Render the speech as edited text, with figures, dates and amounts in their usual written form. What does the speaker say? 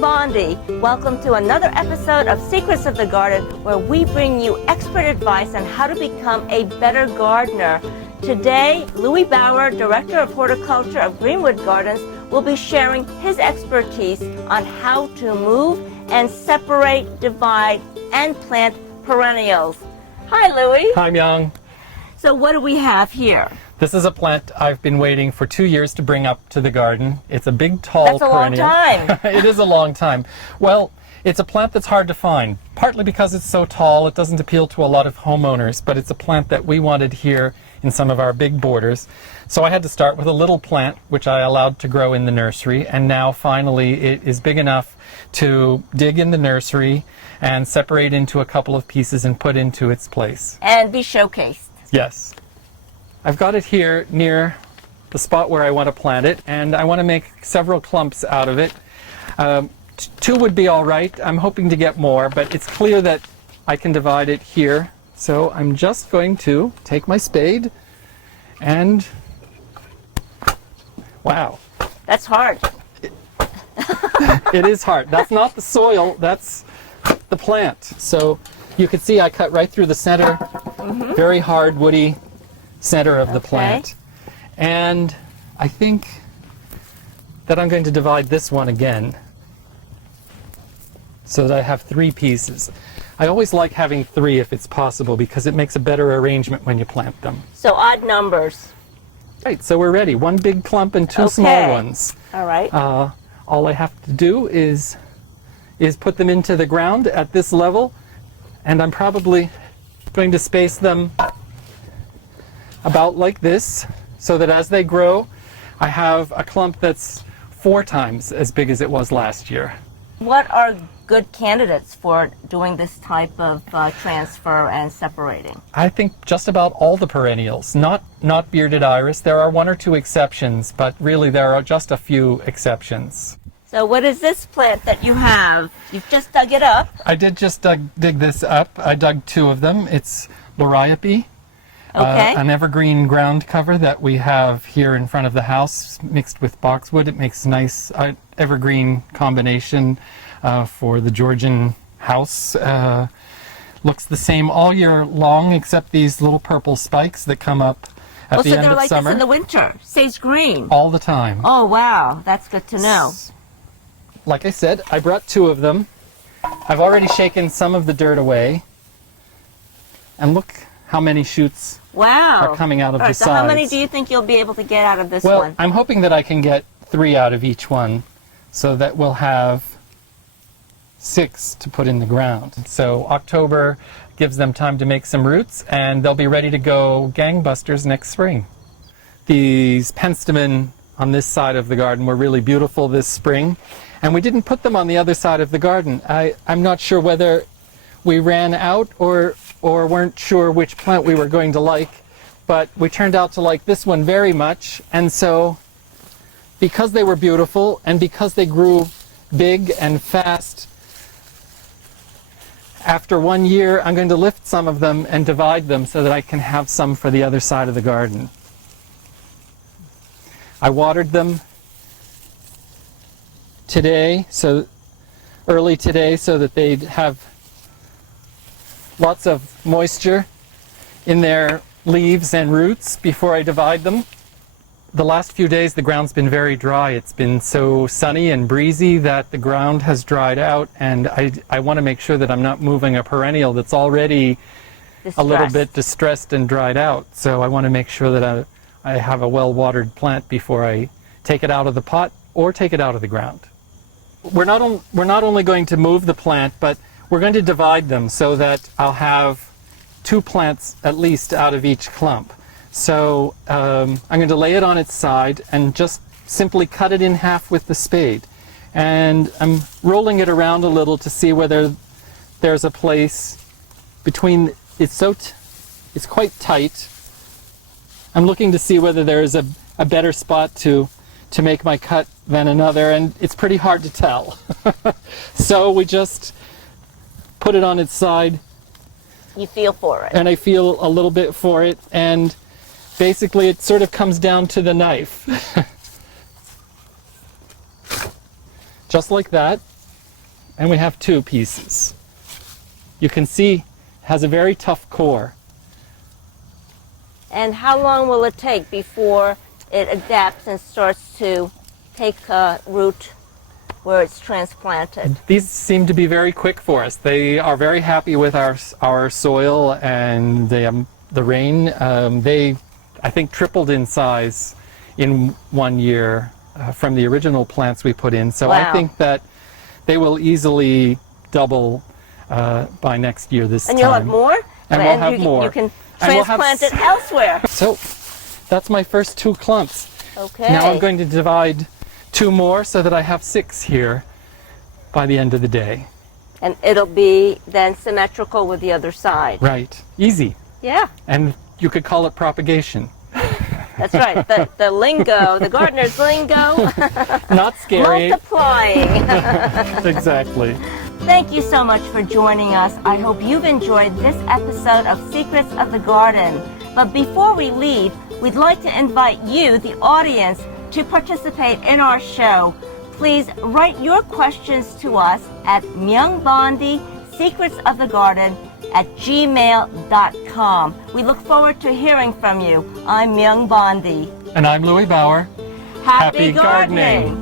Bondy. Welcome to another episode of Secrets of the Garden, where we bring you expert advice on how to become a better gardener. Today, Louis Bauer, Director of Horticulture of Greenwood Gardens, will be sharing his expertise on how to move and separate, divide, and plant perennials. Hi, Louis. Hi, Myung. So what do we have here? This is a plant I've been waiting for 2 years to bring up to the garden. It's a big, tall perennial. That's a long time. It is a long time. Well, it's a plant that's hard to find, partly because it's so tall, it doesn't appeal to a lot of homeowners, but it's a plant that we wanted here in some of our big borders. So I had to start with a little plant, which I allowed to grow in the nursery, and now finally it is big enough to dig in the nursery and separate into a couple of pieces and put into its place. And be showcased. Yes. I've got it here near the spot where I want to plant it, and I want to make several clumps out of it. Two would be all right. I'm hoping to get more, but it's clear that I can divide it here. So I'm just going to take my spade and, wow. That's hard. It is hard. That's not the soil, that's the plant. So you can see I cut right through the center, very hard, woody center of the plant. And I think that I'm going to divide this one again so that I have 3 pieces. I always like having 3 if it's possible because it makes a better arrangement when you plant them. So odd numbers. Right, so we're ready. 1 big clump and 2 small ones. All right. All I have to do is put them into the ground at this level, and I'm probably going to space them about like this, so that as they grow, I have a clump that's 4 times as big as it was last year. What are good candidates for doing this type of transfer and separating? I think just about all the perennials, not bearded iris. There are 1 or 2 exceptions, but really there are just a few exceptions. So what is this plant that you have? You've just dug it up. I did just dig this up. I dug 2 of them. It's liriope. Okay. An evergreen ground cover that we have here in front of the house mixed with boxwood. It makes a nice evergreen combination for the Georgian house. Looks the same all year long except these little purple spikes that come up at the end of summer. So they're like this in the winter, sage green. All the time. Oh wow, that's good to know. Like I said, I brought 2 of them. I've already shaken some of the dirt away. And look how many shoots are coming out of the sides. So how many do you think you'll be able to get out of this one? Well, I'm hoping that I can get 3 out of each one, so that we'll have 6 to put in the ground. So October gives them time to make some roots, and they'll be ready to go gangbusters next spring. These penstemon on this side of the garden were really beautiful this spring, and we didn't put them on the other side of the garden. I'm not sure whether we ran out or weren't sure which plant we were going to like, but we turned out to like this one very much, and so because they were beautiful and because they grew big and fast, after 1 year I'm going to lift some of them and divide them so that I can have some for the other side of the garden. I watered them early today so that they'd have lots of moisture in their leaves and roots before I divide them. The last few days the ground's been very dry. It's been so sunny and breezy that the ground has dried out, and I want to make sure that I'm not moving a perennial that's already a little bit distressed and dried out. So I want to make sure that I have a well-watered plant before I take it out of the pot or take it out of the ground. We're not only going to move the plant, but we're going to divide them so that I'll have 2 plants at least out of each clump. So I'm going to lay it on its side and just simply cut it in half with the spade. And I'm rolling it around a little to see whether there's a place between, it's quite tight. I'm looking to see whether there is a better spot to make my cut than another, and it's pretty hard to tell. So we just put it on its side. You feel for it. And I feel a little bit for it, and basically it sort of comes down to the knife. Just like that. and we have 2 pieces. You can see it has a very tough core. And how long will it take before it adapts and starts to take root where it's transplanted? These seem to be very quick for us. They are very happy with our soil and the rain. They, I think, tripled in size in 1 year from the original plants we put in. So Wow. I think that they will easily double by next year this And time. you'll have more? And we'll have more. You can And we'll have transplant it elsewhere. So that's my first 2 clumps. Okay. Now I'm going to divide 2 more so that I have 6 here by the end of the day. And it'll be then symmetrical with the other side. Right. Easy. Yeah, And you could call it propagation. that's right. The lingo, the gardener's lingo. Not scary. Multiplying. Exactly. Thank you so much for joining us. I hope you've enjoyed this episode of Secrets of the Garden. But before we leave, we'd like to invite you, the audience, to participate in our show. Please write your questions to us at Myung Bondy, Secrets of the Garden, @gmail.com. We look forward to hearing from you. I'm Myung Bondy. And I'm Louis Bauer. Happy gardening.